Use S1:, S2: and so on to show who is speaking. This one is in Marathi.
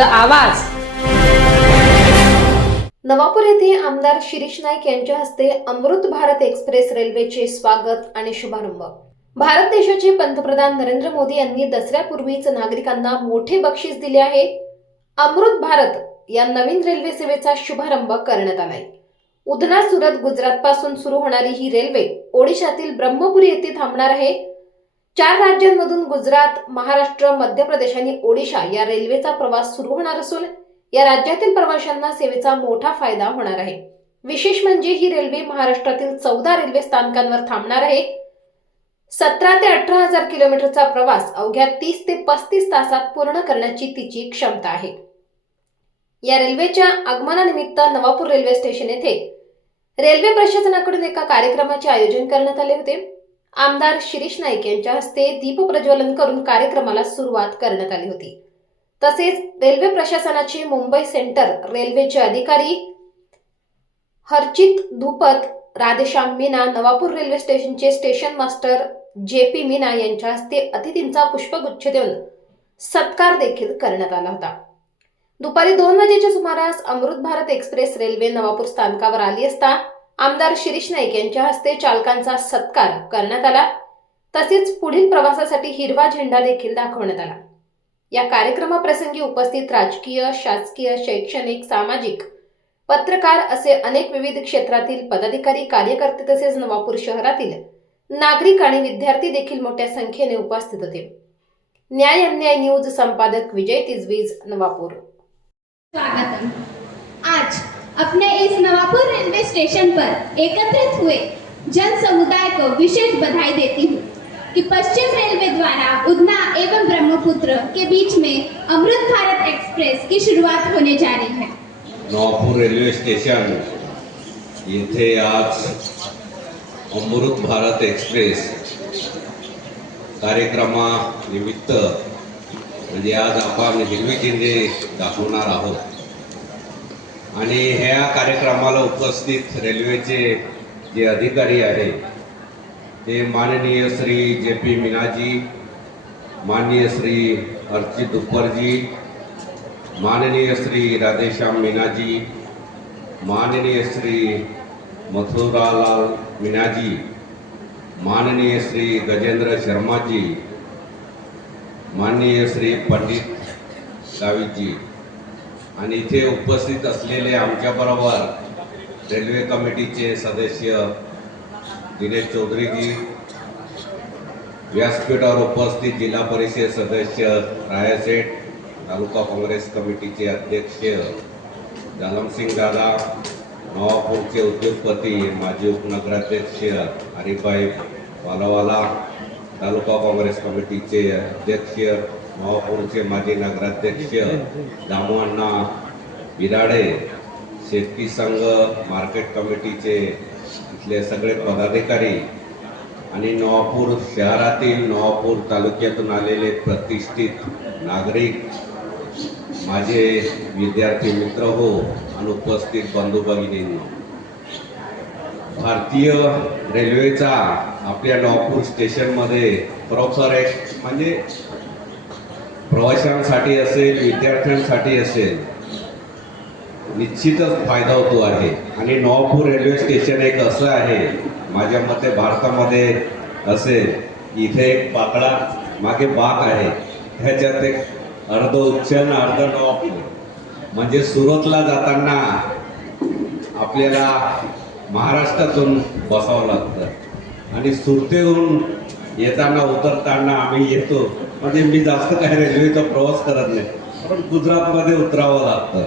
S1: द आवाज.
S2: नवापूर येथे आमदार शिरीष नाईक यांच्या हस्ते अमृत भारत एक्सप्रेस रेल्वेचे स्वागत आणि शुभारंभ. भारत देशाचे पंतप्रधान नरेंद्र मोदी यांनी दसऱ्यापूर्वीच नागरिकांना मोठे बक्षीस दिले आहे. अमृत भारत या नवीन रेल्वे सेवेचा शुभारंभ करण्यात आलाय. उधना सुरत गुजरात पासून सुरू होणारी ही रेल्वे ओडिशातील ब्रह्मपुरी येथे थांबणार आहे. चार राज्यांमधून गुजरात महाराष्ट्र मध्य प्रदेश आणि ओडिशा या रेल्वेचा प्रवास सुरू होणार असून या राज्यातील प्रवाशांना सेवेचा मोठा फायदा होणार आहे. विशेष म्हणजे ही रेल्वे महाराष्ट्रातील चौदा रेल्वे स्थानकांवर थांबणार आहे. सतरा ते अठरा हजार किलोमीटरचा प्रवास अवघ्या तीस ते पस्तीस तासात पूर्ण करण्याची तिची क्षमता आहे. या रेल्वेच्या आगमनानिमित्त नवापूर रेल्वे स्टेशन येथे रेल्वे प्रशासनाकडून एका कार्यक्रमाचे आयोजन करण्यात आले होते. आमदार शिरीष नाईक यांच्या हस्ते दीपप्रज्वलन करून कार्यक्रमाला सुरुवात करण्यात आली होती. तसेच रेल्वे प्रशासनाचे मुंबई सेंटर रेल्वेचे अधिकारी हरचित धुपत राधेश्याम मीना नवापूर रेल्वे स्टेशनचे station master J P Meena यांच्या हस्ते अतिथींचा पुष्पगुच्छ देऊन सत्कार देखील करण्यात आला होता. दुपारी दोन वाजेच्या सुमारास अमृत भारत एक्सप्रेस रेल्वे नवापूर स्थानकावर आली असता आमदार शिरीष नाईक यांच्या हस्ते चालकांचा सत्कार करण्यात आला. तसेच पुढील प्रवासासाठी हिरवा झेंडा देखील दाखवण्यात आला. या कार्यक्रमाप्रसंगी उपस्थित राजकीय शासकीय शैक्षणिक सामाजिक पत्रकार असे अनेक विविध क्षेत्रातील पदाधिकारी कार्यकर्ते तसेच नवापूर शहरातील नागरिक आणि विद्यार्थी देखील मोठ्या संख्येने उपस्थित होते. न्याय अन्याय न्यूज संपादक विजय तिजवीज नवापूर.
S3: स्वागतम. आज अपने इस नवापुर रेलवे स्टेशन पर एकत्रित हुए जन समुदाय को विशेष बधाई देती हूँ कि पश्चिम रेलवे द्वारा उधना एवं ब्रह्मपुत्र के बीच में अमृत भारत एक्सप्रेस की शुरुआत होने जा रही है।
S4: नवापुर रेलवे स्टेशन, येथे आज अमृत भारत एक्सप्रेस कार्यक्रमानिमित्त म्हणजे आज आपण हिरवी झेंडे दाखवणार आहोत. आणि ह्या कार्यक्रमाला उपस्थित रेल्वेचे जे अधिकारी आहे ते माननीय श्री जे पी मीनाजी माननीय श्री अर्चित दुप्परजी माननीय श्री राधेश्याम मीनाजी माननीय श्री मथुरालाल मीनाजी माननीय श्री गजेंद्र शर्माजी माननीय श्री पंडित गावितजी आणि इथे उपस्थित असलेले आमच्याबरोबर रेल्वे कमिटीचे सदस्य दिनेश चौधरीजी व्यासपीठावर उपस्थित जिल्हा परिषद सदस्य रायासेठ तालुका काँग्रेस कमिटीचे अध्यक्ष जालमसिंग दादा नवापूरचे उद्योगपती माजी उपनगराध्यक्ष हरिभाई वालावाला तालुका काँग्रेस कमिटीचे अध्यक्ष नवापूरचे माजी नगराध्यक्ष दामूअण्णा बिराडे शेतकी संघ मार्केट कमिटीचे इथले सगळे पदाधिकारी आणि नवापूर शहरातील नवापूर तालुक्यातून आलेले प्रतिष्ठित नागरिक माझे विद्यार्थी मित्र हो आणि उपस्थित बंधू भगिनींनो. भारतीय रेल्वेचा आपल्या नवापूर स्टेशनमध्ये खरोखर एक म्हणजे प्रवाशांसाठी असेल विद्यार्थ्यांसाठी असेल निश्चितच फायदा होतो आहे. आणि नवापूर रेल्वे स्टेशन एक असं आहे माझ्या मते भारतामध्ये असेल इथे एक पाकडा मागे बाग आहे. ह्याच्यात एक अर्ध उच्चन अर्ध नवापूर. म्हणजे सुरतला जाताना आपल्याला महाराष्ट्रातून बसावं लागतं. आणि सुरतेहून येताना उतरताना आम्ही येतो. म्हणजे मी जास्त काही रेल्वेचा प्रवास करत नाही. पण गुजरातमध्ये उतरावं लागतं.